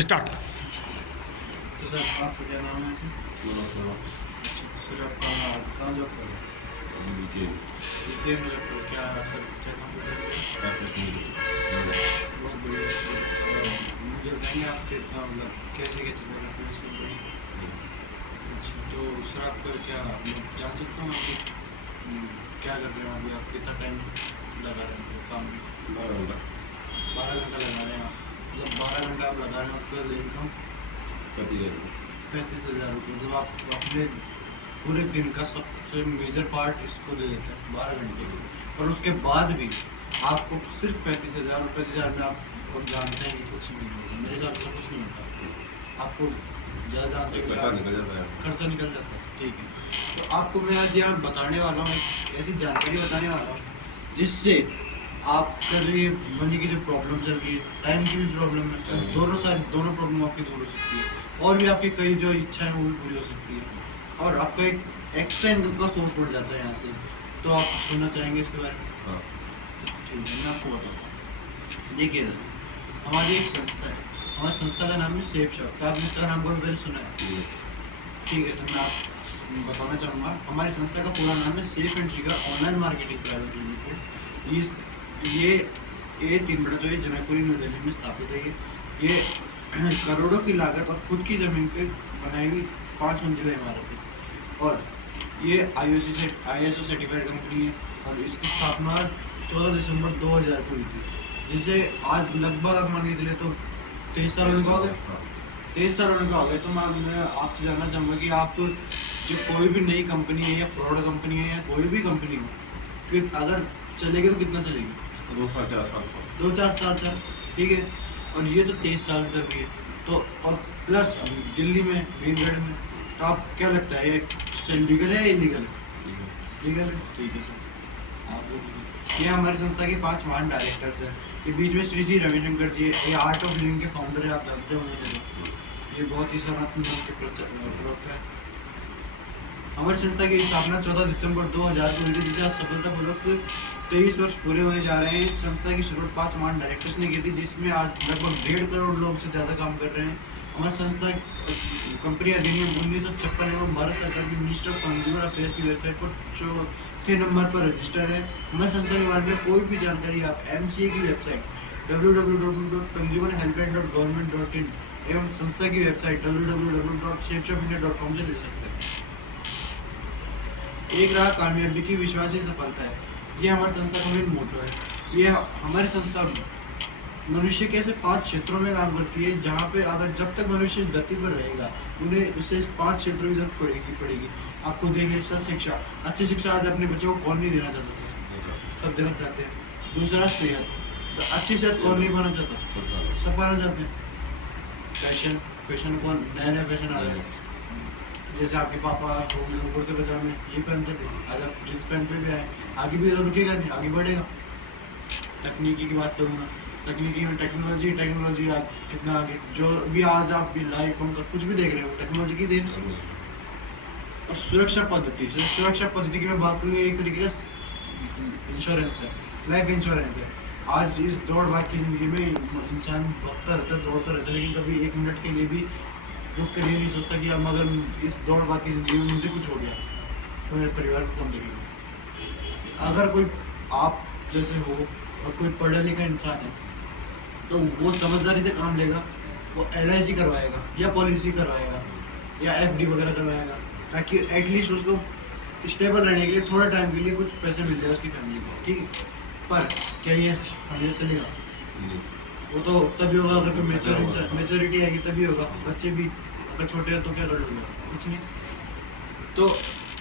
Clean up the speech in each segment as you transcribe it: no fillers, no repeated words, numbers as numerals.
Start. तो sir आपका क्या नाम है सर? अच्छा, सर आप कहाँ जॉब कर रहे हैं? बीके में जॉब कर क्या सर क्या काम कर रहे हैं? बहुत बढ़िया सर। मुझे बताएंगे आप कितना मतलब कैसे कैसे कर रहे हैं सर? अच्छा, तो सर आप क्या मैं जान सकता हूँ आप क्या कर रहे हैं अभी? आप कितना टाइम लगा रहे हैं काम में? 12 घंटा लगा रहे हैं आप? मतलब 12 घंटा आप लगा रहे हैं और फिर इनकम 35,000 रुपये। मतलब आप अपने पूरे दिन का सबसे मेजर पार्ट इसको दे देते हैं 12 घंटे के लिए, और उसके बाद भी आपको सिर्फ 35,000 और 35,000 में आप और जानते हैं कि कुछ नहीं होगा। मेरे हिसाब से कुछ नहीं होता। आपको ज़्यादा जानते हो खर्चा निकल जाता है। ठीक है, तो आपको मैं आज यहाँ बताने वाला हूँ, एक ऐसी जानकारी बताने वाला हूँ जिससे आपका जो ये मनी की जो प्रॉब्लम चल रही है, टाइम की भी प्रॉब्लम है, तो दोनों प्रॉब्लम आपकी दूर हो सकती है, और भी आपकी कई जो इच्छाएं वो भी पूरी हो सकती है, और आपका एक एक्स्ट्रा इनकम का सोर्स बढ़ जाता है यहाँ से। तो आप सुनना चाहेंगे इसके बारे में? ठीक है, मैं आपको बताता हूँ। देखिए सर, हमारी एक संस्था है, हमारी संस्था का नाम है सेफ शॉप। का आपने इसका नाम कभी पहले सुना है? ठीक है सर, मैं आप बताना चाहूँगा। हमारी संस्था का पूरा नाम है safe and secure online marketing private limited. ये 3 बटा 24 जनकपुरी न्यू दिल्ली में स्थापित है। ये करोड़ों की लागत और खुद की ज़मीन पे बनाई हुई 5 मंजिला इमारत है, और ये ISO सर्टिफाइड कंपनी है, और इसकी स्थापना 14 दिसंबर 2000 को हुई थी, जिसे आज लगभग मान के चले तो 23 साल होने का हो गया। 23 साल होने का हो गया। तो मैं आपसे जानना चाहूँगा कि आप जो कोई भी नई कंपनी है या फ्रॉड कंपनी है या कोई भी कंपनी हो, कि अगर चलेगी तो कितना चलेगी? 2-4 साल तक। ठीक है, और ये तो 23 साल से भी है, तो और प्लस दिल्ली में मेनगढ़ में, तो आप क्या लगता है ये लीगल है या इलीगल है? लीगल है। ठीक है सर, आप ये हमारी संस्था के 5 महान डायरेक्टर्स हैं। ये बीच में श्री रविशंकर जी है, ये आर्ट ऑफ लिविंग के फाउंडर है, आप जानते होंगे। ये बहुत ही सनातन के प्रवक्ता है। हमारी संस्था की स्थापना 14 दिसंबर 2000 को हुई थी, जिसे आज सफलतापूर्वक 23 वर्ष पूरे होने जा रहे हैं। संस्था की शुरुआत 5 महान डायरेक्टर्स ने की थी, जिसमें आज लगभग 1.5 करोड़ लोग से ज़्यादा काम कर रहे हैं। हमारी संस्था कंपनी अधिनियम 1956 एवं भारत सरकार की मिनिस्टर ऑफ कंज्यूमर अफेयर्स की वेबसाइट पर 4थे नंबर पर रजिस्टर है। हमारी संस्था के बारे में कोई भी जानकारी आप MCA की वेबसाइट www.consumerhelpline.government.in एवं संस्था की वेबसाइट www.shapeshopindia.com से ले सकते हैं। एक रहा कामयाबी की विश्वास ही सफलता है, ये हमारी संस्था का मेन मोटो है। ये हमारी संस्था मनुष्य के ऐसे 5 क्षेत्रों में काम करती है, जहाँ पे अगर जब तक मनुष्य इस धरती पर रहेगा, उन्हें उससे इस 5 क्षेत्रों की जरूरत पड़ेगी। आपको देंगे सर शिक्षा, अच्छी शिक्षा आज अपने बच्चों को कौन नहीं देना चाहता सर? सब देना चाहते हैं। दूसरा सेहत, अच्छी सेहत कौन नहीं पाना चाहता? सब पाना चाहते हैं। फैशन कौन नया फैशन आ रहा है, जैसे आपके पापा हो गए कुर्ते पजामे ये पहनते थे, आज आप जींस पैंट पे भी आए, आगे भी रुकेगा नहीं, आगे बढ़ेगा। तकनीकी की बात करूँगा, तकनीकी में टेक्नोलॉजी आज कितना आगे, जो भी आज आप लाइव पंखा कुछ भी देख रहे हो टेक्नोलॉजी की देन। और सुरक्षा पद्धति की मैं बात करूँ, एक तरीके का इंश्योरेंस है, लाइफ इंश्योरेंस है। आज इस दौड़ भाग की ज़िंदगी में इंसान भागता रहता है, दौड़ता रहता है, लेकिन कभी 1 मिनट के लिए भी रुक कर ये नहीं सोचता कि अब अगर इस दौड़ भाग की ज़िंदगी में मुझे कुछ हो गया तो मेरे परिवार को कौन देखेगा? अगर कोई आप जैसे हो और कोई पढ़ा लिखा इंसान है, तो वो समझदारी से काम लेगा, वो LIC करवाएगा या पॉलिसी करवाएगा या FD वगैरह करवाएगा, ताकि एटलीस्ट उसको स्टेबल रहने के लिए थोड़ा टाइम के लिए कुछ पैसे मिल जाए उसकी फैमिली को। ठीक है, पर क्या ये हमेशा चलेगा? वो तो तभी होगा अगर कोई मेच्योरिटी आएगी, तभी होगा। बच्चे भी अगर छोटे हैं तो क्या कर लोगे? कुछ नहीं। तो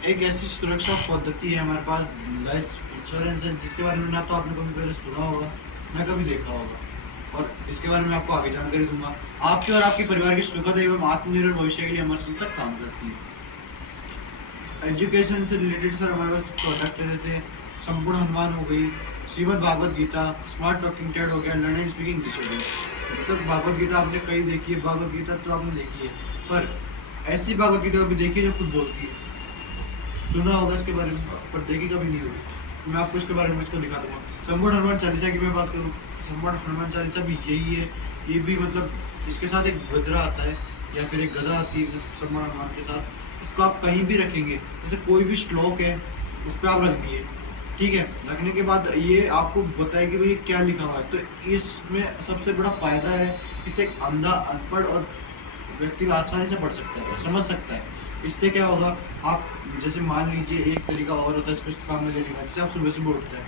एक ऐसी सुरक्षा पद्धति है हमारे पास, लाइफ इंश्योरेंस है, जिसके बारे में ना तो आपने कभी पहले सुना होगा ना कभी देखा होगा, और इसके बारे में आपको आगे जानकारी दूंगा। आपके और आपके परिवार की सुखद एवं आत्मनिर्भर भविष्य के लिए हमारी संस्था काम करती है। एजुकेशन से रिलेटेड सर हमारे पास प्रोडक्ट है, जैसे संपूर्ण हनुमान हो गई, Shrimad Bhagavad Gita, smart talking TED हो गया, लर्निंग स्पीकिंग इंग्लिश हो गया। सर भागवत गीता आपने कहीं देखी है? भागवत गीता तो आपने देखी है, पर ऐसी भागवत गीता कभी देखी है जो खुद बोलती है? सुना होगा इसके बारे में, पर देखी कभी नहीं होगी। मैं आपको इसके बारे में इसको दिखा दूंगा। संपूर्ण हनुमान चालीसा की मैं बात करूँ, संपूर्ण हनुमान चालीसा भी यही है ये भी मतलब इसके साथ एक गजरा आता है या फिर एक गदा आती है सम्मान के साथ। इसको आप कहीं भी रखेंगे, जैसे कोई भी श्लोक है उस पर आप रख दिए, ठीक है। रखने के बाद ये आपको बताएगी भाई ये क्या लिखा हुआ है। तो इसमें सबसे बड़ा फ़ायदा है, इसे एक अंधा, अनपढ़ और व्यक्ति आसानी से पढ़ सकता है और समझ सकता है। इससे क्या होगा, आप जैसे मान लीजिए एक तरीका और होता है इसको सामने लेने का, जैसे आप सुबह सुबह उठते हैं,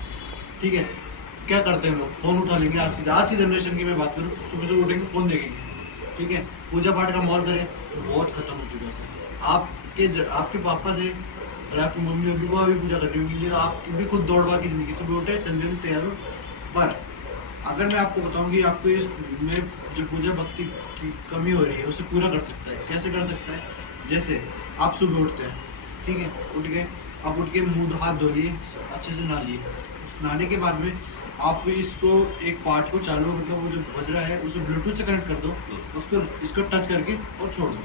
ठीक है, क्या करते हैं लोग, फ़ोन उठा लेंगे। आज की जनरेशन की मैं बात करूँ, सुबह सुबह उठेंगे फ़ोन देखेंगे, ठीक है। पूजा पाठ का माहौल करें, बहुत ख़त्म हो चुका है सर। आपके पापा थे और आपकी मम्मी होगी, वो अभी पूजा कर रही होंगी, तो आपकी भी खुद दौड़ भाग की ज़िंदगी, सुबह उठे जल्दी जल्दी तैयार हो। पर अगर मैं आपको बताऊं कि आपको इसमें जो पूजा भक्ति की कमी हो रही है उसे पूरा कर सकता है। कैसे कर सकता है, जैसे आप सुबह उठते हैं, ठीक है, उठ गए, आप उठ के मुँह हाथ धो लिए, अच्छे से नहा लिए। नहाने के बाद में आप इसको एक पार्ट को चालू, मतलब वो जो बज रहा है उसे ब्लूटूथ से कनेक्ट कर दो, उसको इसको टच करके और छोड़ दो,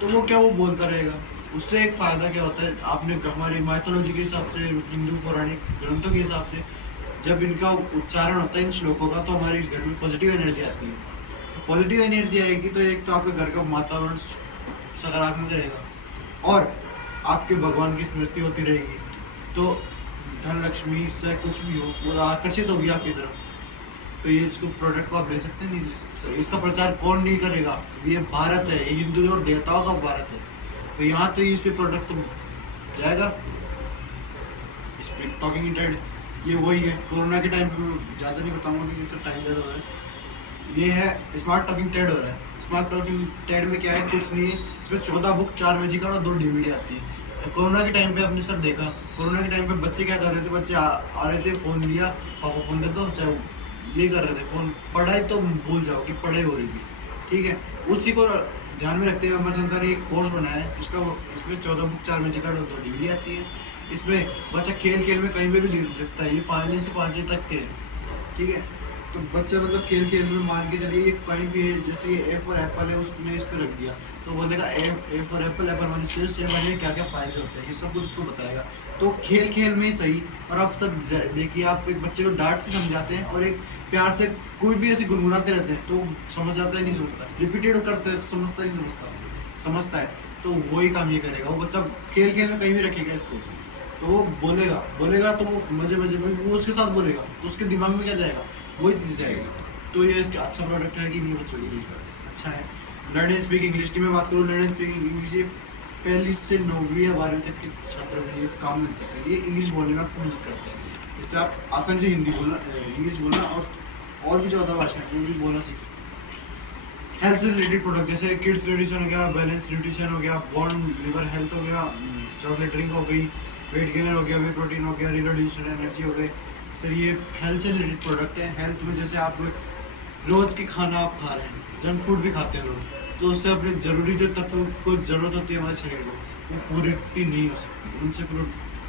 तो वो क्या, वो बोलता रहेगा। उससे एक फ़ायदा क्या होता है, आपने हमारी माइथोलॉजी के हिसाब से, हिंदू पौराणिक ग्रंथों के हिसाब से, जब इनका उच्चारण होता है इन श्लोकों का, तो हमारे घर में पॉजिटिव एनर्जी आती है। तो पॉजिटिव एनर्जी आएगी तो एक तो आपके घर का वातावरण सकारात्मक रहेगा और आपके भगवान की स्मृति होती रहेगी। तो धन लक्ष्मी से कुछ भी हो वो आकर्षित होगी आपकी तरफ। तो ये इसको प्रोडक्ट को आप ले सकते हैं, नहीं ले सकते सर। इसका प्रचार कौन नहीं करेगा, ये भारत है, ये हिंदू और देवताओं का भारत है। तो यहाँ तो इस पे प्रोडक्ट तो जाएगा। इस पे टॉकिंग इंटरनेट ये वही है। कोरोना के टाइम पे मैं ज़्यादा नहीं बताऊंगा क्योंकि उससे टाइम ज़्यादा हो रहा है। ये है स्मार्ट टॉकिंग टेड हो रहा है। स्मार्ट टॉकिंग टेड में क्या है, कुछ नहीं है, इसमें 14 बुक, 4 मैजिक और 2 DVD आती है। कोरोना के टाइम पे आपने सर देखा, कोरोना के टाइम पे बच्चे क्या कर रहे थे, बच्चे आ रहे थे, फ़ोन लिया, पापा फ़ोन दे दो, चाहे ये कर रहे थे फ़ोन। पढ़ाई तो भूल जाओ कि पढ़ाई हो रही थी, ठीक है। उसी को ध्यान में रखते हुए हमारे संस्था ने एक कोर्स बनाया है, इसमें 14 बुक, 4 मैजिक और 2 DVD आती है। इसमें बच्चा खेल खेल में कहीं पे भी लिखता है। ये 5 से 5 तक के, ठीक है। तो बच्चा मतलब खेल खेल में मान के चलिए कहीं भी है, जैसे ये ए फॉर एप्पल है, उसने इस पे रख दिया तो बोलेगा ए फॉर एप्पल, एप्पल माने सेब माने क्या क्या फ़ायदे होते हैं, ये सब कुछ उसको बताएगा। तो खेल खेल में ही सही। और आप सब देखिए, आप एक बच्चे को डांट के समझाते हैं और एक प्यार से कोई भी ऐसे गुनगुनाते रहते हैं तो समझ जाता है, नहीं समझता, रिपीटेड करते हैं तो समझता नहीं, समझता है। तो वही काम ये करेगा, वो बच्चा खेल खेल में कहीं भी रखेगा इसको, तो वो बोलेगा तो वो मजे मजे में वो उसके साथ बोलेगा, तो उसके दिमाग में क्या जाएगा, वही चीज़ जाएगी। तो ये इसका अच्छा प्रोडक्ट है कि नहीं, बच्चों के लिए अच्छा है। लर्न एंड स्पीक इंग्लिश की मैं बात करूँ, लर्न एंड स्पीक इंग्लिश ये 1 से 9वीं या 12वीं तक के छात्रों के लिए काम मिल सकता है। ये इंग्लिश बोलने में आपको मदद करता है। इस पर आप आसानी से इंग्लिश बोलना और भी ज़्यादा भाषाएं वो भी बोलना सीख सकते हैं। हेल्थ से रिलेटेड प्रोडक्ट जैसे किड्स न्यूट्रिशन हो गया, बैलेंस न्यूट्रिशन हो गया, बॉर्न लिवर हेल्थ हो गया, चॉकलेट ड्रिंक हो गई, वेट गेनर हो गया, वे प्रोटीन हो गया, रिलोडेशन एनर्जी हो गए। सर ये हेल्थ से रिलेटेड प्रोडक्ट है। हेल्थ में जैसे आप रोज़ की खाना आप खा रहे हैं, जंक फूड भी खाते हैं लोग, तो उससे अपने ज़रूरी जो तत्व को ज़रूरत होती है हमारे शरीर को, वो पूर्ति नहीं हो सकती उनसे।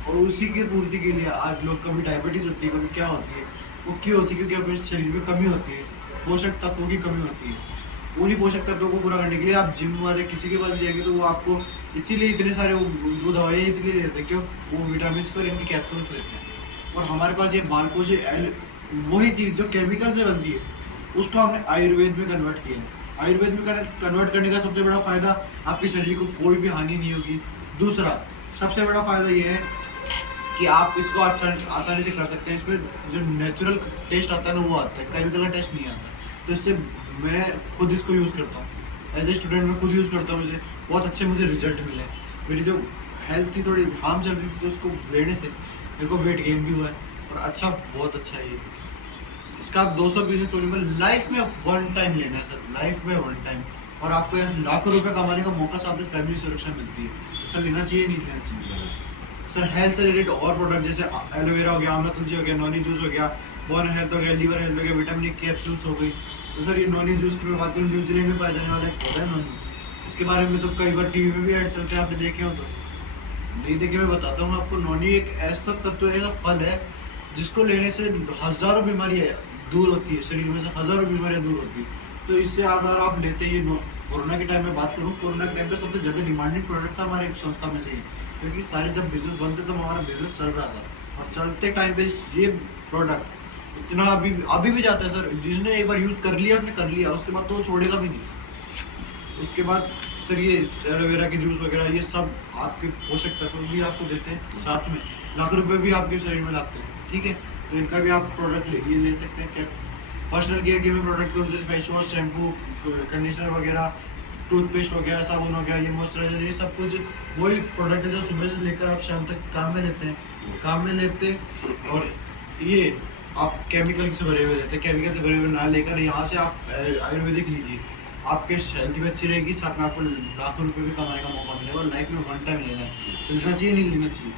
और उसी की पूर्ति के लिए आज लोग कभी डायबिटीज़ होती है, कभी क्या होती है, वो क्यों होती है, क्योंकि अपने शरीर में कमी होती है, पोषक तत्वों की कमी होती है। उन्हीं पोषक तत्वों को पूरा करने के लिए आप जिम वाले किसी के पास भी जाएंगे तो वो आपको इसीलिए इतने सारे वो दवाइयाँ इसलिए देते हैं, क्यों, वो विटामिन और इनकी कैप्सूल्स लेते हैं। और हमारे पास ये मालपोषी वही चीज़ जो केमिकल से बनती है उसको हमने आयुर्वेद में कन्वर्ट किया है। आयुर्वेद में कन्वर्ट करने का सबसे बड़ा फ़ायदा, आपके शरीर को कोई भी हानि नहीं होगी। दूसरा सबसे बड़ा फ़ायदा ये है कि आप इसको आसानी से कर सकते हैं। इसमें जो नेचुरल टेस्ट आता है ना वो आता है, केमिकल का टेस्ट नहीं आता। तो इससे मैं खुद इसको यूज़ करता हूँ, एज ए स्टूडेंट मैं खुद यूज़ करता हूँ, इसे बहुत अच्छे मुझे रिजल्ट मिले। मेरी जो हेल्थ थी थोड़ी हार्म चल रही थी, तो उसको लेने से मेरे को वेट गेन भी हुआ है और अच्छा, बहुत अच्छा है ये। इसका आप 200 बिजनेस सोल्यूशन लाइफ में 1 टाइम लेना है सर, लाइफ में 1 टाइम। और आपको यहाँ लाखों रुपए कमाने का मौका साथ में फैमिली सुरक्षा मिलती है। तो सर लेना चाहिए, नहीं लेना चाहिए सर। हेल्थ से रिलेटेड और प्रोडक्ट जैसे एलोवेरा हो गया, आंवला तुलसी हो गया, नॉनी जूस हो गया, बोन हेल्थ हो गया, लीवर हेल्थ हो गया, विटामिन कैप्सूल्स हो गई। तो सर ये नॉनी जूस की मैं बात करूँ, न्यूजीलैंड में पाया जाने वाला एक पौधा है नॉनी। इसके बारे में तो कई बार टीवी में भी ऐड चलते हैं, आपने देखे हो तो नहीं देखे, मैं बताता हूँ आपको। नॉनी एक ऐसा तत्व है, ऐसा फल है जिसको लेने से हज़ारों बीमारियाँ दूर होती है, शरीर में से हज़ारों बीमारियाँ दूर होती है। तो इससे अगर आप लेते ही, कोरोना के टाइम में बात करूँ, कोरोना के टाइम पे सबसे ज़्यादा डिमांडिंग प्रोडक्ट था हमारे संस्था में से ही, क्योंकि सारे जब बिजनेस बनते तब हमारा बिजनेस चल रहा था और चलते टाइम पे ये प्रोडक्ट इतना अभी अभी भी जाता है सर। जिसने एक बार यूज़ कर लिया, उसने कर लिया, उसके बाद तो वो छोड़ेगा भी नहीं। उसके बाद सर ये एलोवेरा के जूस वगैरह ये सब आपके पोषक तत्व भी आपको देते हैं, साथ में लाख रुपए भी आपके शरीर में लाते हैं, ठीक है। तो इनका भी आप प्रोडक्ट ये ले सकते हैं। क्या पर्सनल केयर के भी प्रोडक्ट करो, जैसे फेस वॉश, शैम्पू, कंडीशनर वगैरह, टूथपेस्ट हो गया, साबुन हो गया, ये मॉइस्चराइजर, ये सब कुछ वही प्रोडक्ट है जो सुबह से लेकर आप शाम तक काम में लेते हैं। और ये आप केमिकल से भरे हुए देते हैं, केमिकल से भरे हुए ना लेकर यहाँ से आप आयुर्वेदिक लीजिए, आपके हेल्थ भी अच्छी रहेगी, साथ में आपको लाखों रुपए भी कमाने का मौका मिलेगा। और लाइफ में वन टाइम लेना है, तो लेना चाहिए नहीं लेना चाहिए।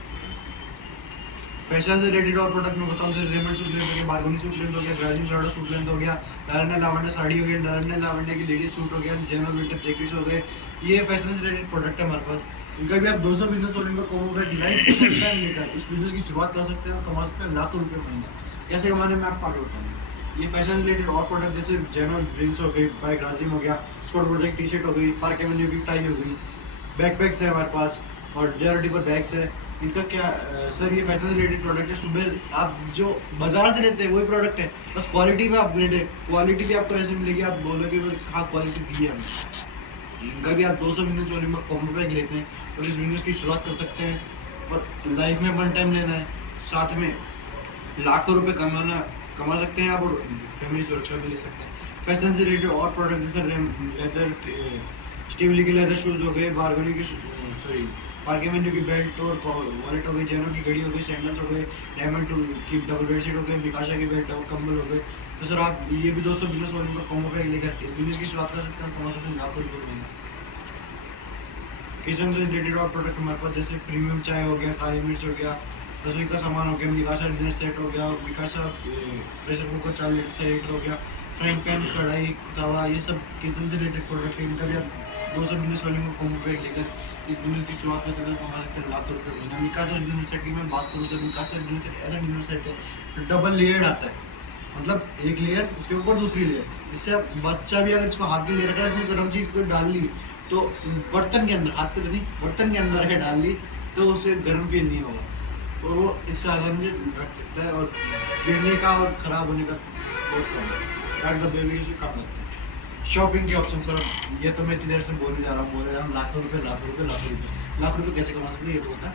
फैशन से रिलेटेड और प्रोडक्ट में बताऊँ, जैसे रेमंड सूट लेंथ हो गया, बारगोनी सूट लेंथ हो गया, ग्राजिन फ्लाडो सूट लेंथ हो गया, लावण्य लावण्य साड़ी हो गया, लावण्य लावण्य की लेडीज सूट हो गया, जैनो विंटर जैकेट्स हो गए, ये फैशन से रिलेटेड प्रोडक्ट है हमारे पास। इनका भी आप 200 बिजनेस और इनका कॉमो बैग लाइफ टाइम लेकर इस बिजनेस की शुरुआत कर सकते हैं और कमा सकते हैं लाखों रुपये महीना। कैसे कमाने में आपको आगे बताऊँगा। ये फैशन रिलेटेड और प्रोडक्ट जैसे जैनो ड्रिंक्स हो गई, बाय ग्राजिम हो गया, स्कॉट प्रोजेक्ट टी शर्ट हो गई, पार्क एवेन्यू की टाई हो गई, बैकपैक्स है हमारे पास और जेरोटी पर बैग्स है। इनका क्या सर ये फैशन रिलेटेड प्रोडक्ट है। सुबह आप जो बाजार से लेते हैं वही प्रोडक्ट है, बस क्वालिटी में अपग्रेड है। क्वालिटी भी आपको ऐसे मिलेगी, आप बोलोगे हाँ क्वालिटी दी है हमने। इनका भी आप 200 बिजनेस वाले में कॉम्बो पैक लेते हैं और इस बिजनेस की शुरुआत कर सकते हैं। और लाइफ में वन टाइम लेना है, साथ में लाखों रुपए कमा सकते हैं आप और फैमिली सुरक्षा भी ले सकते हैं। फैशन से रिलेटेड और प्रोडक्ट जैसे लेदर, स्टीवली के लेदर शूज़ हो गए, बारगोनी की सॉरी पार्क एवेन्यू की बेल्ट और वॉलेट हो गई, जैनो की घड़ी हो गई, सैंडल्स हो गए, डायमंड की डबल बेडशीट हो गई, बिकाशा की बेल्ट और कंबल हो गए। तो सर आप ये भी 200 बिजनेस वालों का कॉम्बो पैक लेकर इस बिजनेस की शुरुआत कर सकते हैं, कमा सकते हैं लाखों रुपये महीना। किचन से रिलेटेड और प्रोडक्ट हमारे पास जैसे प्रीमियम चाय हो गया, काली मिर्च हो गया, रसोई का सामान हो गया, मिकासा डिनर सेट हो गया, मिकासा प्रेशर कुकर 4 लीटर हो गया, फ्राइंग पैन, कढ़ाई, तवा, ये सब किचन से रिलेटेड प्रोडक्ट है। इनका भी आप 200 बिजनेस वाले को कॉम्बो पैक लेकर इस बिजनेस की शुरुआत कर सकते हैं, कमा सकते हैं लाखों रुपये महीना। मिकासा डिनर सेट की मैं बात करूँ, जब मिकासा डिनर सेट ऐसा डिनर सेट है तो डबल लेयर्ड आता है, मतलब एक लेयर उसके ऊपर दूसरी लेयर, इससे आप बच्चा भी अगर इसको हाथ में ले रखा है, इसमें गर्म चीज़ को डाल ली तो बर्तन के अंदर, हाथ पे तो नहीं, बर्तन के अंदर है डाल ली तो उसे गर्म फील नहीं होगा, तो वो इससे आराम से रख सकता है और गिरने का और ख़राब होने का बहुत कम है, दाग धब्बे भी इसमें कम लगते हैं। शॉपिंग के ऑप्शन सर, ये तो मैं इतनी देर से बोल रहा हूँ लाखों रुपये लाख रुपये कैसे कमा सकते हैं ये तो बता,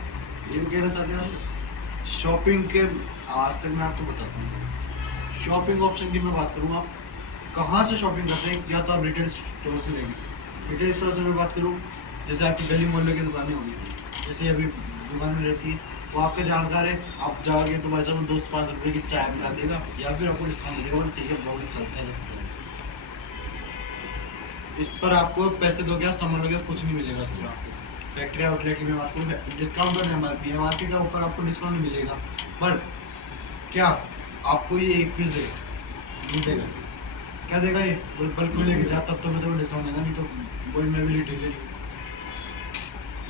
ये भी कहना चाहते हैं आप। शॉपिंग के आज तक मैं आपको बताता हूँ। शॉपिंग ऑप्शन की मैं बात करूँ, आप कहाँ से शॉपिंग करते हैं, या तो आप रिटेल स्टोर से लेंगे। रिटेल स्टोर से मैं बात करूँ, जैसे आपकी गली मोहल्ले की दुकानें होगी, जैसे अभी दुकान में रहती है, वो आपका जानकार है, आप जाओगे तो भाई साहब 2-5 रुपये की चाय पिला देगा या फिर आपको डिस्काउंट देगा, ठीक है बहुत चलता है। इस पर आपको पैसे दोगे, आप सामान लोगे, कुछ नहीं मिलेगा उसमें आपको। फैक्ट्री आउटलेट की मैं बात करूँ, डिस्काउंट और एमआरपी का ऊपर आपको डिस्काउंट नहीं मिलेगा, पर क्या आपको ये एक पीस देगा, क्या देगा ये, बल्क में लेके जा तब तो मैं तो डिस्काउंट देगा, नहीं तो वही मैं भी रिटेलर ही।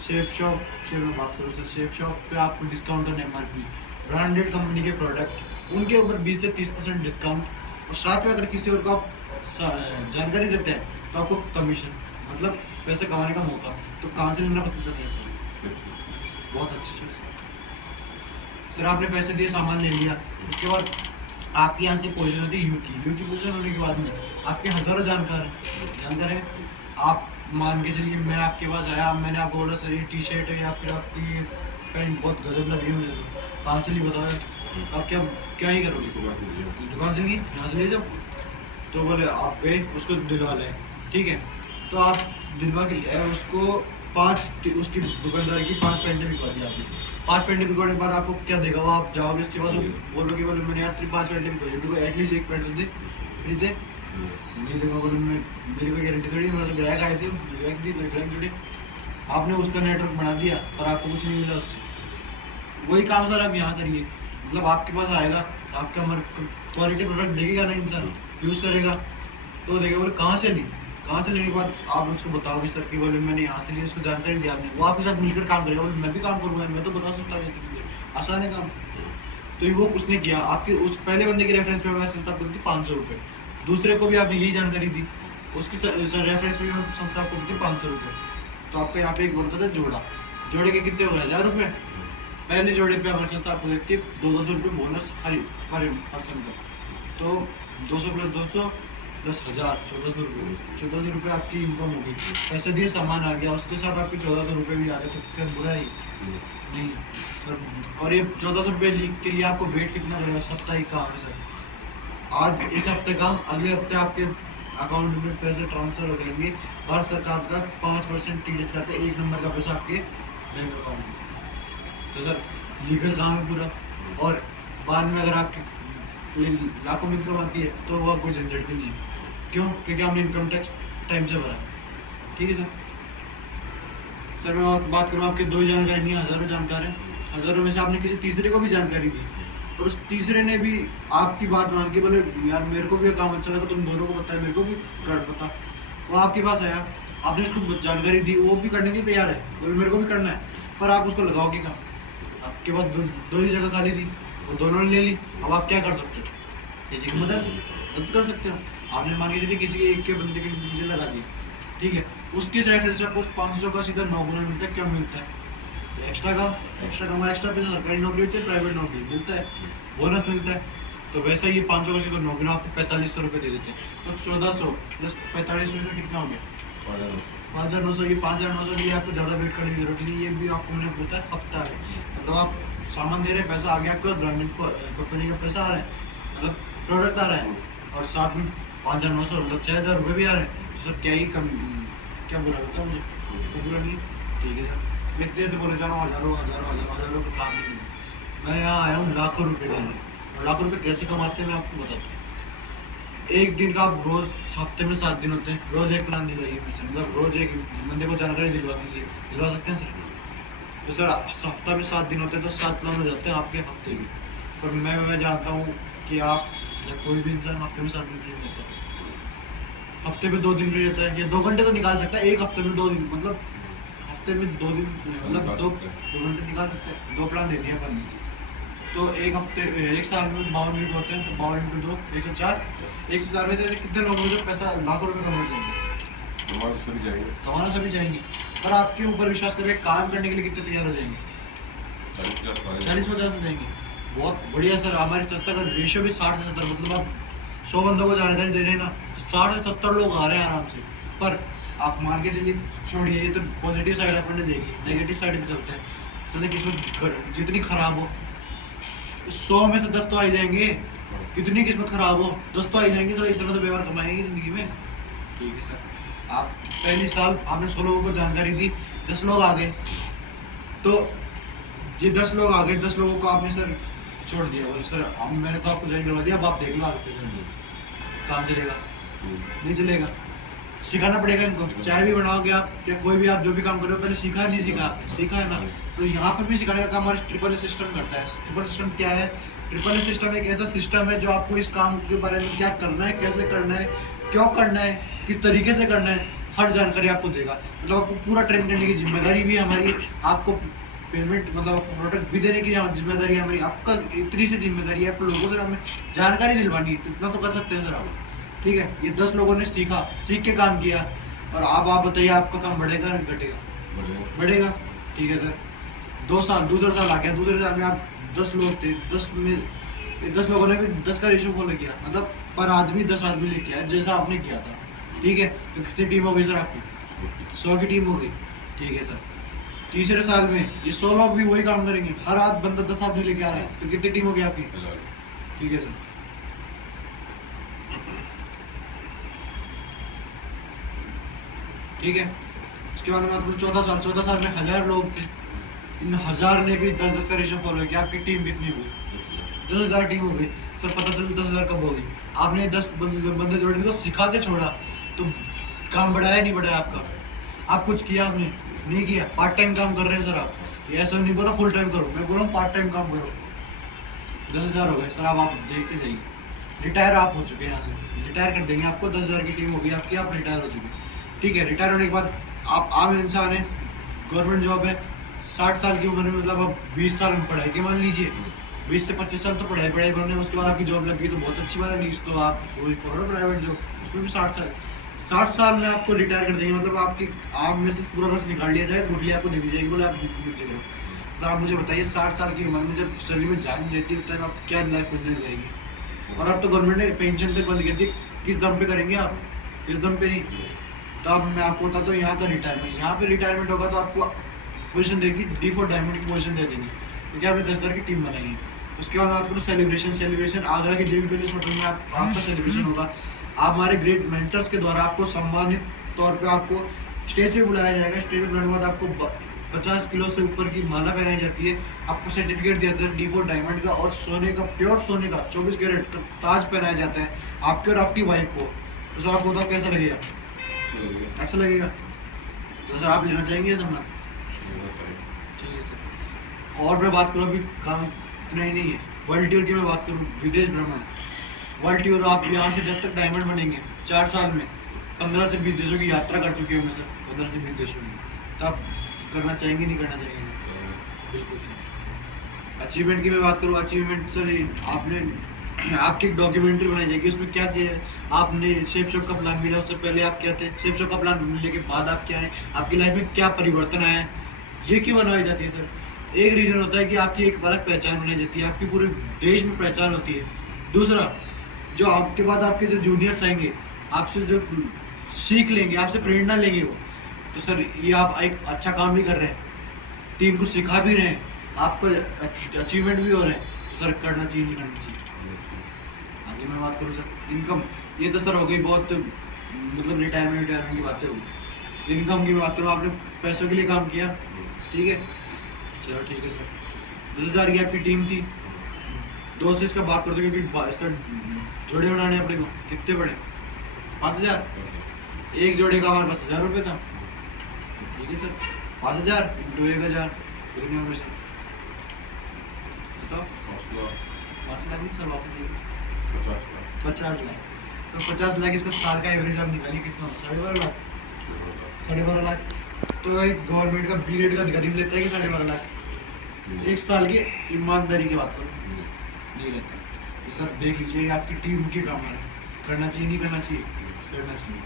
शेप शॉप से मैं बात करूँ सर, शेप शॉप पे आपको डिस्काउंट और एमआरपी, ब्रांडेड कंपनी के प्रोडक्ट उनके ऊपर 20 से 30% डिस्काउंट, और साथ में अगर किसी और को आप जानकारी देते हैं तो आपको कमीशन, मतलब पैसे कमाने का मौका। तो कहाँ से लेना पसंद करते हैं? बहुत अच्छी सर, आपने पैसे दिए, सामान ले लिया, उसके बाद आपकी यहाँ से पोजीशन होती है यू की पोजीशन होने के बाद में आपके हज़ारों जानकार हैं। आप मान के चलिए मैं आपके पास आया, मैंने आपको बोला सर ये टी शर्ट है या फिर आपकी पैंट बहुत गजब लग रही है मुझे, तो कहाँ से ली बताओ, आप क्या ही करोगे? दुकान से ली, यहाँ से ले जाओ। तो बोले आप गए उसको दिलवा लें, ठीक है, तो आप दिलवा के लिए उसको 5 उसकी दुकानदार की 5 पेंटें बिकवा दी आपने। 5 पेंटें बिकवाने के बाद आपको क्या देगा वो, आप जाओगे उसके पास बोलोगे बोले मैंने यार 5 पेंटें बिकवाई, मेरे को एटलीस्ट 1 पेंट दे, फ्री दे, नहीं देगा बोले मैं, मेरी कोई गारंटी थोड़ी है, मेरे तो ग्राहक आए थे, ग्राहक जुड़े, आपने उसका नेटवर्क बना दिया और आपको कुछ नहीं मिला उससे। वही काम सर आप यहाँ करिए, मतलब आपके पास आएगा, आपका क्वालिटी प्रोडक्ट देखेगा ना इंसान, यूज़ करेगा तो देखेगा बोले कहाँ से ली, कहाँ से लेने के बाद आप उसको बताओगे सर कि बोले मैंने यहाँ से लिया, उसको जानकारी दी आपने, वो आपके साथ मिलकर काम करेगा, बोले मैं भी काम करूँगा, मैं तो बता सकता हूँ, आसान है काम। तो वो उसने किया, आपके उस पहले बंदे की रेफरेंस पे मैं संस्था आपको दी थी 500 रुपये, दूसरे को भी आपने यही जानकारी दी, उसकी रेफरेंस पे संस्था आपको दी थी 500 रुपये। तो आपका यहाँ पे एक बनता था जोड़े के कितने हो गए 1000 रुपये, पहले जोड़े पे हमारी संस्था आपको देती है 200 रुपये बोनस हर पर्सन का, तो 200 प्लस 1000, 1400 रुपये, 1400 रुपये आपकी इनकम होगी। पैसे दिए, सामान आ गया, उसके साथ आपके 1400 रुपये भी आ गए, तो क्या बुरा है? नहीं। और ये 1400 रुपये लीक के लिए आपको वेट कितना करेगा? साप्ताहिक काम है सर। आज इस हफ्ते काम, अगले हफ्ते आपके अकाउंट में पैसे ट्रांसफर हो जाएंगे। भारत सरकार का 5% टीडीएस करके 1 नंबर का पैसा आपके बैंक अकाउंट में। तो सर लीगल काम है पूरा। और बाद में अगर आपकी लाखों में इनकम आती है तो वह कोई झंझट भी नहीं है। क्यों? क्योंकि हमने इनकम टैक्स टाइम से भरा है। ठीक है सर। सर मैं और बात करूँ, आपके दो ही जानकारी नहीं, हज़ारों जानकार हैं। हज़ारों में से आपने किसी तीसरे को भी जानकारी दी, और उस तीसरे ने भी आपकी बात मान के बोले यार मेरे को भी ये काम अच्छा लगा, तुम दोनों को पता है, मेरे को भी कर पता। वो आपके पास आया, आपने उसको जानकारी दी, वो भी करने के लिए तैयार है, बोले मेरे को भी करना है, पर आप उसको लगाओगे काम। आपके पास दो ही जगह खाली थी, वो दोनों ने ले ली। अब आप क्या कर सकते हो? किसी की मदद कर सकते हो। आपने मान के चलिए किसी के एक के बंदे के नीचे लगा दिया, ठीक है, उसकी रेफरेंस से आपको 500 का सीधा 9 गुना मिलता है। क्या मिलता है? एक्स्ट्रा काम, एक्स्ट्रा पैसा सरकारी नौकरी होती है, प्राइवेट नौकरी मिलता है, बोनस मिलता है। तो वैसा ही 500 का सीधा 9 गुना आपको 4500 रुपये दे देते हैं। तो 1400 प्लस 4500 कितना हो गया? 5900। ये 5900 लिए आपको ज़्यादा वेट करने की जरूरत नहीं। ये भी आपको मैंने बताया हफ्ता है, मतलब आप सामान दे रहे हैं, पैसा आ गया आपका, ब्रांडेड कंपनी का पैसा आ रहा है, मतलब प्रोडक्ट आ रहा है, और साथ में 5900 मतलब 6000 रुपये भी आ रहे हैं। तो सर क्या ही कम, क्या बुरा लगता है मुझे? कुछ बुरा नहीं। ठीक है सर, मैं तेरे से बोले जा रहा हूँ, हज़ारों का काम नहीं है। मैं यहाँ आया हूँ लाखों रुपए के लिए, और लाखों रुपए कैसे कमाते हैं मैं आपको बताता हूँ। एक दिन का आप रोज, हफ्ते में 7 दिन होते हैं, रोज एक प्लान दिलाइए मेरे से, मतलब रोज एक बंदे को जानकारी दिलवा दीजिए। दिलवा सकते हैं सर? तो सर हफ्ता में 7 दिन होते हैं, तो 7 प्लान हो जाते हैं आपके हफ्ते के। पर मैं जानता हूँ कि आप या कोई भी इंसान हफ्ते में 7 दिन फ्री नहीं होता। हफ्ते में 2 दिन फ्री रहता है, या 2 घंटे तो निकाल सकता है। एक हफ्ते में 2 दिन, मतलब हफ्ते में 2 दिन, मतलब 2 घंटे निकाल सकते हैं। 2 प्लान दे दिया अपन ने, तो एक हफ्ते, एक साल में 52 वीक होते हैं, तो 52 × 2 104। 104 में से कितने लोग मुझे पैसा लाखों रुपए कमाना चाहिए? कमाना सभी जाएंगे, पर आपके ऊपर विश्वास करके काम करने के लिए कितने तैयार हो जाएंगे? 40-50 हो जाएंगे। बहुत बढ़िया सर। हमारी संस्था का रेशियो भी 60 से 70, मतलब आप 100 बंदों को जानकारी दे रहे हैं ना, 60 से 70 लोग आ रहे हैं आराम से। पर आप मान के चलिए, छोड़िए, ये तो पॉजिटिव साइड अपन ने देखी, नेगेटिव साइड पे चलते हैं। चलिए किस्मत जितनी खराब हो, 100 में से 10 तो आ ही जाएंगे। कितनी किस्मत खराब हो, 10 तो आ ही जाएंगे। तो इतना तो व्यवहार कमाएंगे जिंदगी में। ठीक है सर। आप पहली साल आपने 100 लोगों को जानकारी दी, 10 लोग आ गए, तो ये 10 लोग आ गए, 10 लोगों को आपने सर छोड़ दिया, बोले सर हम, मैंने तो आपको ज्वाइन करवा दिया, अब आप देख लो आपके काम चलेगा नहीं चलेगा। सिखाना पड़ेगा इनको। चाय भी बनाओगे आप, या कोई भी आप जो भी काम करो, पहले सीखा है नहीं सीखा? आपने सीखा है ना? तो यहाँ पर भी सिखाने का काम हमारा ट्रिपल सिस्टम करता है। ट्रिपल सिस्टम क्या है? ट्रिपल सिस्टम एक ऐसा सिस्टम है जो आपको इस काम के बारे में क्या करना है, कैसे करना है, क्यों करना है, किस तरीके से करना है, हर जानकारी आपको देगा। मतलब आपको पूरा ट्रेन करने की जिम्मेदारी भी हमारी, आपको पेमेंट मतलब आपको प्रोडक्ट भी देने की जिम्मेदारी हमारी। आपका इतनी सी जिम्मेदारी है, आप लोगों से हमें जानकारी दिलवानी है, इतना तो कर सकते हैं सर आप। ठीक है, ये 10 लोगों ने सीख के काम किया, और आप बताइए आपका काम बढ़ेगा या घटेगा? बढ़ेगा। ठीक है सर। 2 साल, दूसरा साल आ गया, दूसरे साल में आप 10 लोग थे, 10 लोगों ने भी 10 का रेशियो फॉलो किया, मतलब पर आदमी 10 आदमी लेके आया जैसा आपने किया था। ठीक है, तो कितनी टीम हो गई सर आपकी? 100 की टीम हो गई। ठीक है सर। तीसरे साल में ये 100 लोग भी वही काम करेंगे, हर बंदा 10 आदमी लेके आ रहा है, तो कितनी टीम हो गई आपकी? ठीक है सर। ठीक है, उसके बाद में 14 साल में 1000 लोग थे, इन 1000 ने भी 10-10 का रेशियो फॉलो किया। आपकी टीम कितनी हुई? 10,000 टीम हो गई सर। पता चला 10,000 कब होगी? आपने 10 बंदे जोड़ने को सिखा के छोड़ा, तो काम बढ़ाया नहीं बढ़ाया आपका? आप कुछ किया आपने? नहीं किया। पार्ट टाइम काम कर रहे हैं सर आप। ये ऐसा नहीं बोला फुल टाइम करो, मैं बोल रहा हूँ पार्ट टाइम काम करो। 10,000 हो गए सर। अब आप देखते जाइए, रिटायर आप हो चुके हैं, यहाँ से रिटायर कर देंगे आपको। 10,000 की टीम होगी आपकी, आप रिटायर हो चुके हैं। ठीक है, रिटायर होने के बाद आप आम इंसान है, गवर्नमेंट जॉब है, 60 साल की उम्र में, मतलब अब 20 साल में पढ़ाई के मान लीजिए, 20 से 25 साल तो पढ़ाई करने, उसके बाद आपकी जॉब लग गई तो बहुत अच्छी बात है। नहीं तो आप वही पढ़ो प्राइवेट जॉब, उसमें भी 60 साल में आपको रिटायर कर देंगे। मतलब आपकी आप में से पूरा रस निकाल लिया जाएगा, गुठली आपको दे दी जाएगी, बोले आप नीचे करो। सर आप मुझे बताइए, 60 साल की उम्र में जब शरीर में जान नहीं रहती, उस टाइम आप क्या लाइफ गुजर जाएगी? और अब तो गवर्नमेंट ने पेंशन तक बंद कर दी। किस दम पे करेंगे आप? इस दम पे नहीं। तो अब मैं आपको बताता हूँ यहाँ का रिटायरमेंट, यहाँ पे रिटायरमेंट होगा तो आपको पोजीशन देगी D4 डायमंड की पोजीशन दे देंगे, क्योंकि आपने 10,000 की टीम बनाई है। उसके बाद बात करो सेलिब्रेशन आगरा के JB पैलेस होटल में आपका सेलिब्रेशन होगा। आप हमारे ग्रेट मेंटर्स के द्वारा आपको सम्मानित तौर पे आपको स्टेज पे बुलाया जाएगा। स्टेज पे बुलाने के बाद आपको 50 किलो से ऊपर की माला पहनाई जाती है, आपको सर्टिफिकेट दिया जाता है D4 डायमंड का, और सोने का, प्योर सोने का 24 कैरेट का ताज पहनाया जाता है आपके और आपकी वाइफ को। तो सर आपको बताओ कैसा लगेगा? ऐसा लगेगा? तो सर आप लेना चाहेंगे ये सम्मान? ठीक है सर। और मैं बात करूँ, अभी काम इतना ही नहीं है, वर्ल्ड टूर की मैं बात करूँ, विदेश भ्रमण। वर्ल्ड टूर आप यहाँ से जब तक डायमंड बनेंगे 4 साल में 15 से 20 देशों की यात्रा कर चुके हैं मैं सर, 15 से 20 देशों में। तो आप करना चाहेंगे नहीं करना चाहेंगे? बिल्कुल सर। अचीवमेंट की मैं बात करूँ, अचीवमेंट सर आपने आपकी एक डॉक्यूमेंट्री बनाई जाएगी, उसमें क्या किया है आपने, शेप शॉप का प्लान मिला उससे पहले आप क्या थे, शेप शॉप का प्लान मिलने के बाद आप क्या है, आपकी लाइफ में क्या परिवर्तन आया है, ये क्यों बनवाई जाती है सर? एक रीज़न होता है कि आपकी एक अलग पहचान बनाई जाती है, आपकी पूरे देश में पहचान होती है। दूसरा, जो आपके बाद आपके जो जूनियर्स आएंगे आपसे जो सीख लेंगे, आपसे प्रेरणा लेंगे वो, तो सर ये आप एक अच्छा काम भी कर रहे हैं, टीम को सिखा भी रहे हैं, आपको अचीवमेंट भी हो रहे हैं, तो सर करना चाहिए नहीं करना चाहिए? आगे मैं बात करूँ सर इनकम, ये तो सर हो गई बहुत, मतलब रिटायरमेंट की बातें हो गई। इनकम की बात करूँ, आपने पैसों के लिए काम किया, ठीक है, चलो ठीक है सर। 10,000 की आपकी टीम थी, 2 से इसका बात करते क्योंकि इसका जोड़े बनाने अपने को कितने पड़े? 5,000। एक जोड़े का हमारे पास 1,000 रुपये था, ठीक है सर, 5,000 इंटू 1,000 कितने हो गए सर? बताओ। 5 लाख नहीं सर, वापस 50 लाख। तो 50 लाख इसका साल का एवरेज आप निकालिए कितना? 12.5 लाख। 12.5 लाख। तो एक गवर्नमेंट का बी ग्रेड का अधिकारी भी लेता है कि 12.5 लाख? एक साल की ईमानदारी की बात करो, नहीं लेता। ये सर देख लीजिए आपकी टीम की काम है, करना चाहिए नहीं करना चाहिए? करना चाहिए।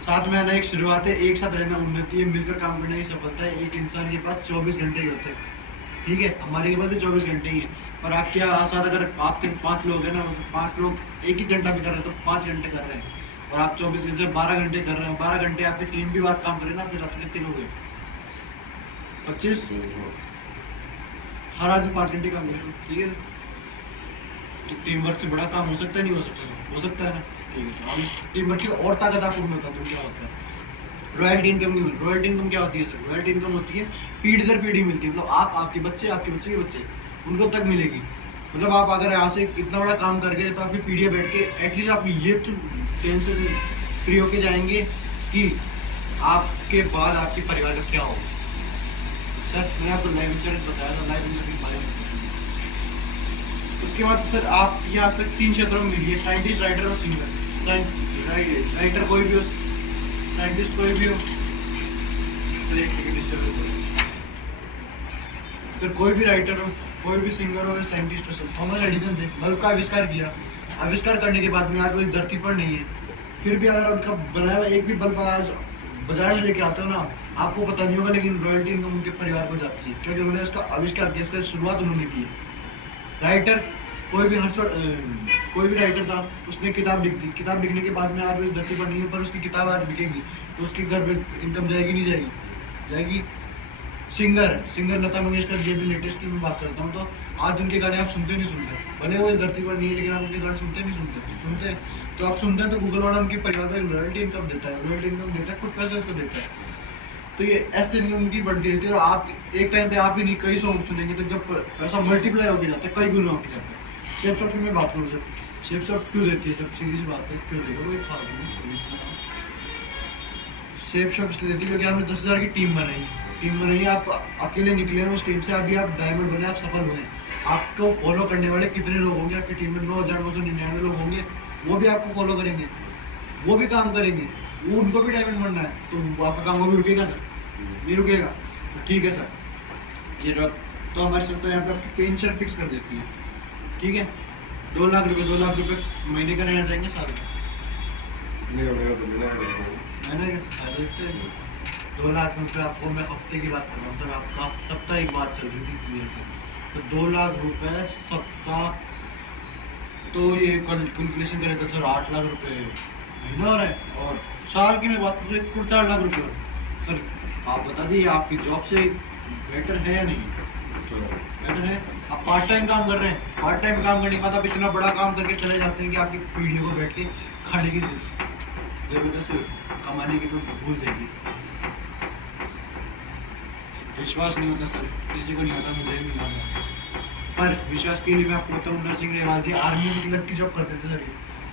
साथ में आना एक शुरुआत है, एक साथ रहना उन्नति है, मिलकर काम करना ही सफलता है। एक इंसान के पास 24 घंटे ही होते हैं, ठीक है, हमारे के पास भी 24 घंटे ही है, पर आप क्या साथ अगर आपके 5 लोग हैं ना, 5 लोग एक ही घंटा भी कर रहे हैं तो 5 घंटे कर रहे हैं, और आप 24 से 12 घंटे कर रहे हैं, 12 घंटे आपकी टीम भी बात काम करे ना, आपके साथ कितने लोग हैं? 25। हर आदमी 5 घंटे काम करेगा, ठीक है, तो टीम वर्क से बड़ा काम हो सकता है नहीं हो सकता? हो सकता है ना, ठीक है। हम टीम वर्क की और ताकत आपको मैं बताता हूँ क्या होता है। रॉयल्टी इनकम की, रॉयल्टी इनकम क्या होती है सर? रॉयल्टी इनकम होती है पीढ़ी दर पीढ़ी मिलती है, मतलब आप, आपके बच्चे, आपके बच्चे के बच्चे, उनको तक मिलेगी। मतलब आप अगर यहाँ से इतना बड़ा काम करके तो आपकी पीढ़ियाँ बैठ के एटलीस्ट आप ये तो टेंशन से फ्री होके जाएंगे कि आपके बाद आपके परिवार का क्या होगा। सर मैंने आपको लाइफ इंश्योरेंस बताया था, लाइफ इंश्योरेंस के बारे में। उसके बाद सर आप ये आज तक 3 क्षेत्रों में मिली है, साइंटिस्ट, राइटर और सिंगर। राइटर कोई भी हो, साइंटिस्ट कोई भी हो, फिर कोई भी राइटर हो, कोई भी सिंगर हो, साइंटिस्ट हो। थॉमस एडिसन थे, बल्ब का आविष्कार किया, आविष्कार करने के बाद में आज वो इस धरती पर नहीं है, फिर भी अगर उनका बनाया हुआ एक भी बल्ब आज बाजार से लेके आते हो ना, आपको पता नहीं होगा, लेकिन रॉयल्टी इनकम उनके परिवार को जाती है, क्योंकि उन्होंने इसका आविष्कार किया, इसका शुरुआत उन्होंने की है। राइटर कोई भी राइटर था, उसने किताब लिख दी, किताब लिखने के बाद में आज वो इस धरती पर नहीं है, पर उसकी किताब आज बिकेगी तो उसके घर पे इनकम जाएगी नहीं जाएगी? जाएगी। सिंगर लता मंगेशकर जी, भी लेटेस्ट की मैं बात करता हूँ, तो आज उनके गाने आप सुनते नहीं सुनते, भले वो इस धरती पर नहीं है, लेकिन आप उनके गाने सुनते नहीं सुनते? तो आप सुनते हैं तो गूगल वाला उनके परिवार को रॉयल्टी इनकम देता है, रॉयल्टी इनकम देता है, कुछ पैसे उसको देता है। तो ये ऐसे इनकम उनकी बढ़ती रहती है, और आप एक टाइम पे आप ही नहीं कई सॉन्ग सुनेंगे, तो जब पैसा मल्टीप्लाई होकर जाता है, कई गुना होकर जाता है। शेप शॉप की मैं बात करूँ सर, शेप शॉप क्यों देती है? सब सीधी सी बात है, क्यों देगा? कोई फायदा नहीं। शेप शॉप इसलिए देती है क्योंकि आपने 10,000 की टीम बनाई, आप अकेले निकले हैं उस टीम से, अभी आप डायमंड बने, आप सफल हुए। आपको फॉलो करने वाले कितने लोग होंगे आपकी टीम में? 9,999 लोग होंगे, वो भी आपको फॉलो करेंगे, वो भी काम करेंगे, वो उनको भी डायमंड बनना है, तो आपका काम वो भी रुकेगा सर? नहीं रुकेगा। तो ठीक है सर, ये तो हमारी सरकार यहाँ पे आपकी पेंशन फिक्स कर देती है, ठीक है, 2 लाख रुपए महीने का लेना चाहेंगे, साल का? महीने का 2 लाख रुपए आपको मैं हफ्ते की बात कर रहा हूँ सर, आपका सप्ताह एक बात चल रही थी क्लियर से, तो 2 लाख रुपए सप्ताह तो ये कैलकुलेशन करें तो सर 8 लाख रुपए महीना हो रहा है, और साल की मैं बात करूँ तो 4 लाख रुपए हो रहा है। सर आप बता दीजिए आपकी जॉब से बेटर है या नहीं? बेटर है। आप पार्ट टाइम काम कर रहे हैं, पार्ट टाइम काम करने के बाद आप इतना बड़ा काम करके चले जाते हैं कि आपकी पीढ़ियों को बैठ के खाने की जरूरत है, सिर्फ कमाने की तो भूल जाएगी। विश्वास नहीं होता सर, किसी को नहीं होता, मुझे भी नहीं होता। पर विश्वास के लिए मैं आपको बताऊं, नरसिंह रेवाल जी आर्मी में क्लर्क की जॉब करते थे सर।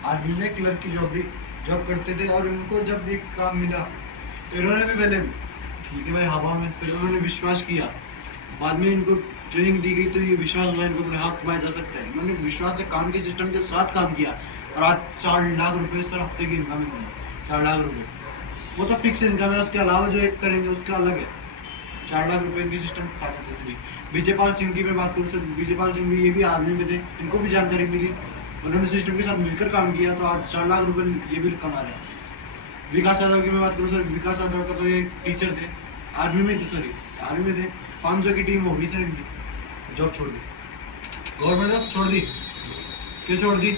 आर्मी में क्लर्क की जॉब करते थे, और उनको जब एक काम मिला तो इन्होंने भी पहले ठीक है भाई हवा में, फिर उन्होंने विश्वास किया, बाद में इनको ट्रेनिंग दी गई तो ये विश्वास हुआ इनको अपने हाथ कमाया जा सकता है। इन्होंने विश्वास से काम के सिस्टम के साथ काम किया, और आज 4 लाख रुपए सर हफ्ते की इनकम है। 4 लाख रुपए वो तो फिक्स इनकम है, उसके अलावा जो एक करेंगे उसका अलग है। 4 लाख रुपए इनकी सिस्टम ताकत है सर। विजयपाल सिंह की मैं बात करूँ तो विजयपाल सिंह भी, ये भी आर्मी में थे, इनको भी जानकारी मिली, उन्होंने सिस्टम के साथ मिलकर काम किया, तो आज 4 लाख रुपए ये भी कमा रहे हैं। विकास यादव की मैं बात करूँ सर, विकास यादव का तो ये टीचर थे, आर्मी में थे, सॉरी आर्मी में थे, 500 की टीम हो गई सर इनकी, जॉब छोड़ दी, गवर्नमेंट जॉब छोड़ दी। क्यों छोड़ दी?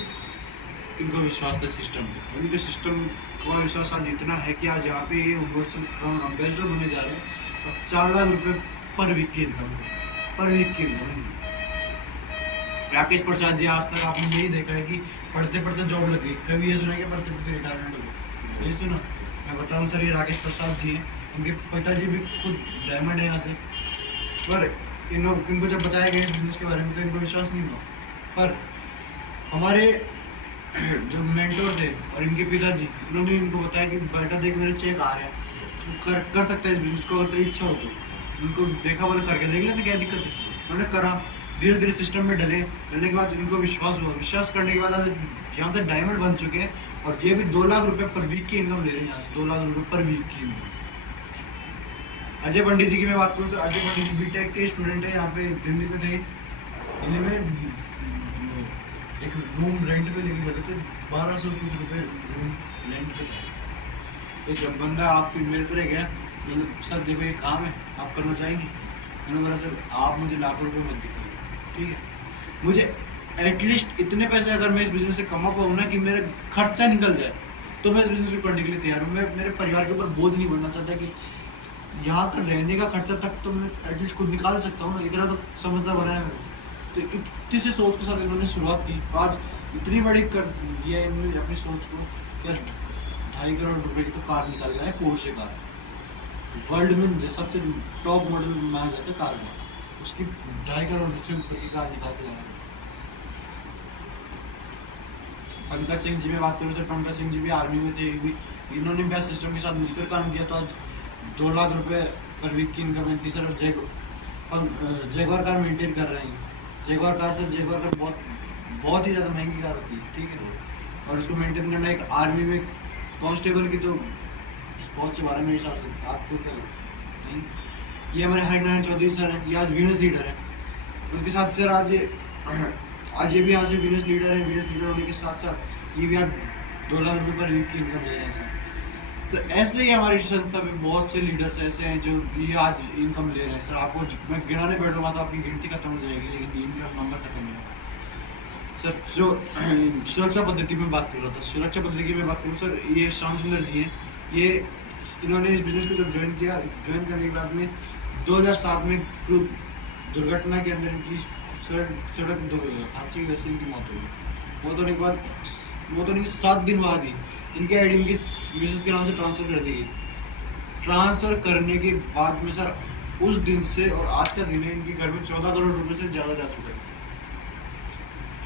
इनको विश्वास था सिस्टम पे, उनके सिस्टम का विश्वास आज इतना है कि आज यहाँ पे ये एम्बेसडर बनने जा रहे हैं, और 4 लाख रुपए पर वीक की इनकम, पर वीक की इनकम। राकेश प्रसाद जी, आज तक आपने यही देखा है कि पढ़ते पढ़ते जॉब लग गई, कभी ये सुना है कि पढ़ते पढ़ते रिटायरमेंट हो गई? ये सुना? मैं बताऊँ सर, ये राकेश प्रसाद जी हैं, उनके पिताजी भी खुद डायमंड है यहाँ से, पर इनको जब बताया गया इस बिजनेस के बारे में तो इनको विश्वास नहीं हुआ। पर हमारे जो मेंटोर थे और इनके पिताजी, उन्होंने इनको बताया कि बेटा देख मेरे चेक आ रहे हैं, तू कर सकता है इस बिजनेस को, अगर तेरी इच्छा हो तो। उनको देखा बोले करके देख लेते क्या दिक्कत है, उन्होंने करा, धीरे धीरे सिस्टम में डलने के बाद इनको विश्वास हुआ, विश्वास करने के बाद आज यहाँ से डायमंड बन चुके हैं, और ये भी 2 लाख रुपए पर वीक की इनकम ले रहे हैं यहाँ से, 2 लाख रुपए पर वीक की इनकम। अजय पंडित जी की मैं बात करूँ तो अजय पंडित जी बीटेक के स्टूडेंट है, यहाँ पे दिल्ली में थे, दिल्ली में एक रूम रेंट पे लेके गए थे, 1200 कुछ रुपए रूम रेंट पे। एक बंदा आपकी मेरे तरह गया, मतलब सर देखो ये काम है, आप करना चाहेंगे? मैंने बोला सर आप मुझे लाखों रुपए मत दिखाइए, ठीक है, मुझे एटलीस्ट इतने पैसे अगर मैं इस बिजनेस से कमा पाऊँ ना कि मेरा खर्चा निकल जाए, तो मैं इस बिजनेस को करने के लिए तैयार हूँ। मैं मेरे परिवार के ऊपर बोझ नहीं बनना चाहता कि यहाँ का रहने का खर्चा तक तो मैं एटलीस्ट खुद निकाल सकता हूँ ना, इतना तो समझदार बनाया मेरे को। तो इतनी से सोच के साथ इन्होंने शुरुआत की, आज इतनी बड़ी कर दिया इन्होंने अपनी सोच को, क्या 2.5 करोड़ रुपए की तो कार निकाल रहा है, पोर्शे कार, वर्ल्ड में जो सबसे टॉप मॉडल माना जाता है कार में, उसकी 2.5 करोड़ से ऊपर की कार निकाल के लाए। पंकज सिंह जी में बात करूँ सर, पंकज सिंह जी भी आर्मी में थे, इन्होंने भी सिस्टम के साथ मिलकर काम किया, तो आज 2 लाख रुपए पर वीक की इनकम है। तीसरा जैगवार कार मेंटेन कर रहे हैं, Jaguar car sir, Jaguar car बहुत ही ज़्यादा महंगी कार होती है, ठीक है, और उसको मेंटेन करना एक आर्मी में कांस्टेबल की तो बहुत से 12 मेरे साथ आपको क्या नहीं। ये हमारे हरिनारायण चौधरी सर हैं, ये आज वीनस लीडर है, उनके साथ सर आज ये भी यहाँ से वीनस लीडर है, वीनस लीडर होने के साथ साथ ये भी आज 2 लाख रुपए पर वीक की इनकम ले रहे हैं सर। तो ऐसे ही हमारी संस्था में बहुत से लीडर्स ऐसे हैं जो ये आज इनकम ले रहे हैं सर। आपको मैं गिनाने बैठूंगा तो आपकी गिनती खत्म हो जाएगी, लेकिन इनका नंबर खत्म नहीं होगा सर। जो सुरक्षा पद्धति में बात कर रहा था, सुरक्षा पद्धति की मैं बात करूँ सर, ये श्याम सुंदर जी हैं, ये इन्होंने इस बिजनेस को जब ज्वाइन करने के बाद में 2007 में दुर्घटना के अंदर इनकी सड़क हादसे की वजह से इनकी मौत हो गई। मौत होने के बाद 7 दिन बाद ही इनके आईडी इनकी मिसेस के नाम से ट्रांसफ़र कर दी गई। ट्रांसफ़र करने के बाद में सर उस दिन से और आज का दिन है, इनके घर में 14 करोड़ रुपए से ज़्यादा जा चुका है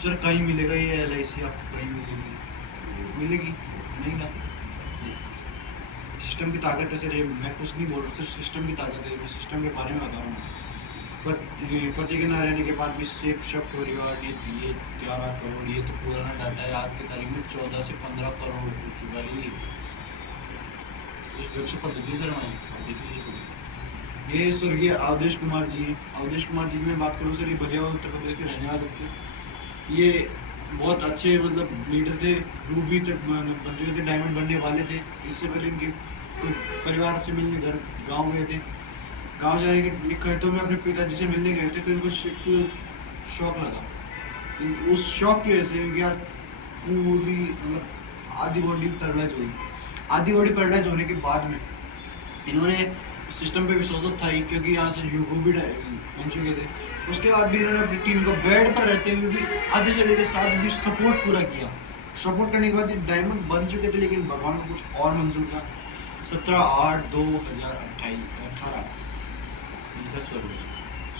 सर। कहीं मिलेगा ये LIC आपको, कहीं मिलेगी नहीं ना। सिस्टम की ताकत है सर, ये मैं कुछ नहीं बोल रहा सर, सिस्टम की ताकत है, मैं सिस्टम के बारे में बता रहा हूँ। पर पति के ना रहने के बाद भी सेफ शब परिवार ये 11 करोड़, ये तो पुराना डाटा है, आज की तारीख में 14 से 15 करोड़ हो चुका है इस सुरक्षा पद्धति सर हमारी। देख लीजिए, ये स्वर्गीय अवधेश कुमार जी हैं। अवधेश कुमार जी की मैं बात करूँ सर, ये बलिया उत्तर प्रदेश के रहने वाले थे। ये बहुत अच्छे मतलब लीडर थे, रूबी तक बन चुके थे, डायमंड बनने वाले थे। इससे पहले इनके तो परिवार से मिलने घर गाँव गए थे, गाँव जाने के खेतों में अपने पिताजी से मिलने गए थे, तो इनको शौक लगा, उस शॉक की वजह से इनकी आज पूरी मतलब आधी बॉडी पैरालाइज हुई। आधी बॉडी पैरालाइज होने के बाद में इन्होंने सिस्टम पे विश्वास तो था ही, क्योंकि यहाँ से यूगो भी बन चुके थे। उसके बाद भी इन्होंने अपनी टीम को बेड पर रहते हुए भी आधे शरीर के साथ भी सपोर्ट पूरा किया। सपोर्ट करने के बाद ये डायमंड बन चुके थे, लेकिन भगवान को कुछ और मंजूर था। 17/8/2018 इनका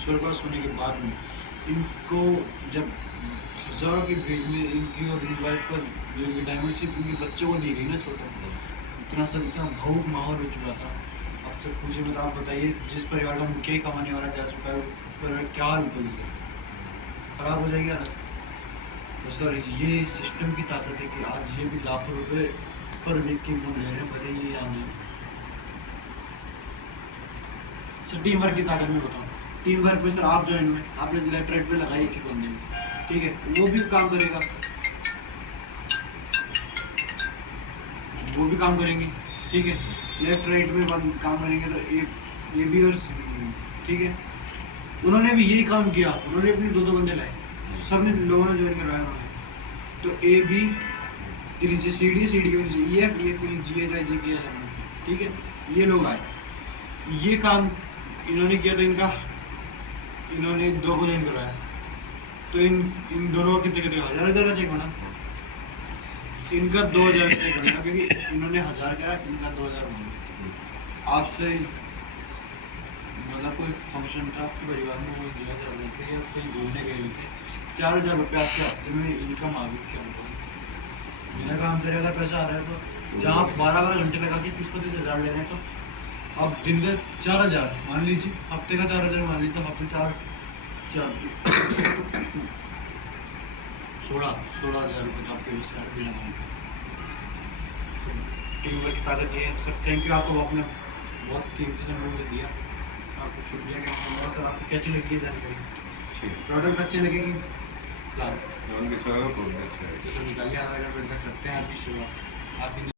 स्वर्गवास होने के बाद में इनको जब हजारों की भीड़ में इनकी और इनकी वाइफ पर जो डायमंड शिप इनके बच्चों को दी गई ना, छोटा इतना सब इतना भावुक माहौल हो चुका था। अब जब पूछे मत आप बताइए, जिस परिवार का मुखिया ही कमाने वाला जा चुका है, पर क्या हाल होगी, फिर खराब हो जाएगी हालत। तो सर ये सिस्टम की ताकत है कि आज ये भी लाखों रुपए पर वीक की लोन ले रहे हैं, भले ये या नहीं। सर टीम वर्क की ताकत में बताऊँ, टीम वर्क में सर आप ज्वाइन हुए, आपने लेफ्ट राइट पे लगाई कि बंदे में, ठीक है, वो भी काम करेगा, वो भी काम करेंगे, ठीक है, लेफ्ट राइट में काम करेंगे तो ए बी और ठीक है, उन्होंने भी यही काम किया, उन्होंने अपने दो बंदे लाए, सब ने लोगों ने ज्वाइन करवाया उन्होंने। तो ए बी के नीचे सी डी के नीचे ई एफ के नीचे जी एच आई जे के, ठीक है, ये लोग आए, ये काम इन्होंने किया, तो इन्होंने दो को ज्वाइन करवाया, तो इन दोनों का कितने 1000 का चेक बना, इनका 2000 का चेक बना, क्योंकि इन्होंने 1000 करा, इनका 2000 बना। आपसे मतलब कोई फंक्शन था आपके परिवार में, वो 2000 रुपये थे, या कहीं घूमने गए हुए थे, 4000 रुपये आपके हफ्ते में इनकम आ गई, क्या बताऊँ। बिना काम करे अगर पैसा आ रहा है, तो जहाँ आप 12 घंटे लगा के 30-25 हज़ार ले रहे हैं, तो अब दिन का 4000 मान लीजिए, हफ्ते का 4000 मान लीजिए, तो हफ्ते 16,000 रुपये तो आपके वैसे बिना काम के। टीम वर्क की ताकत ये है सर। थैंक यू, आपको आपने बहुत कीमती समय मुझे दिया, आपको शुक्रिया कहना है। सर आपको कैसी लगी है जानकारी? प्रोडक्ट अच्छे लगेगी, प्लान अच्छा है, प्रोडक्ट अच्छा है। तो सर निकालिए, आधा घंटा तक करते हैं आज की शुरुआत आपकी।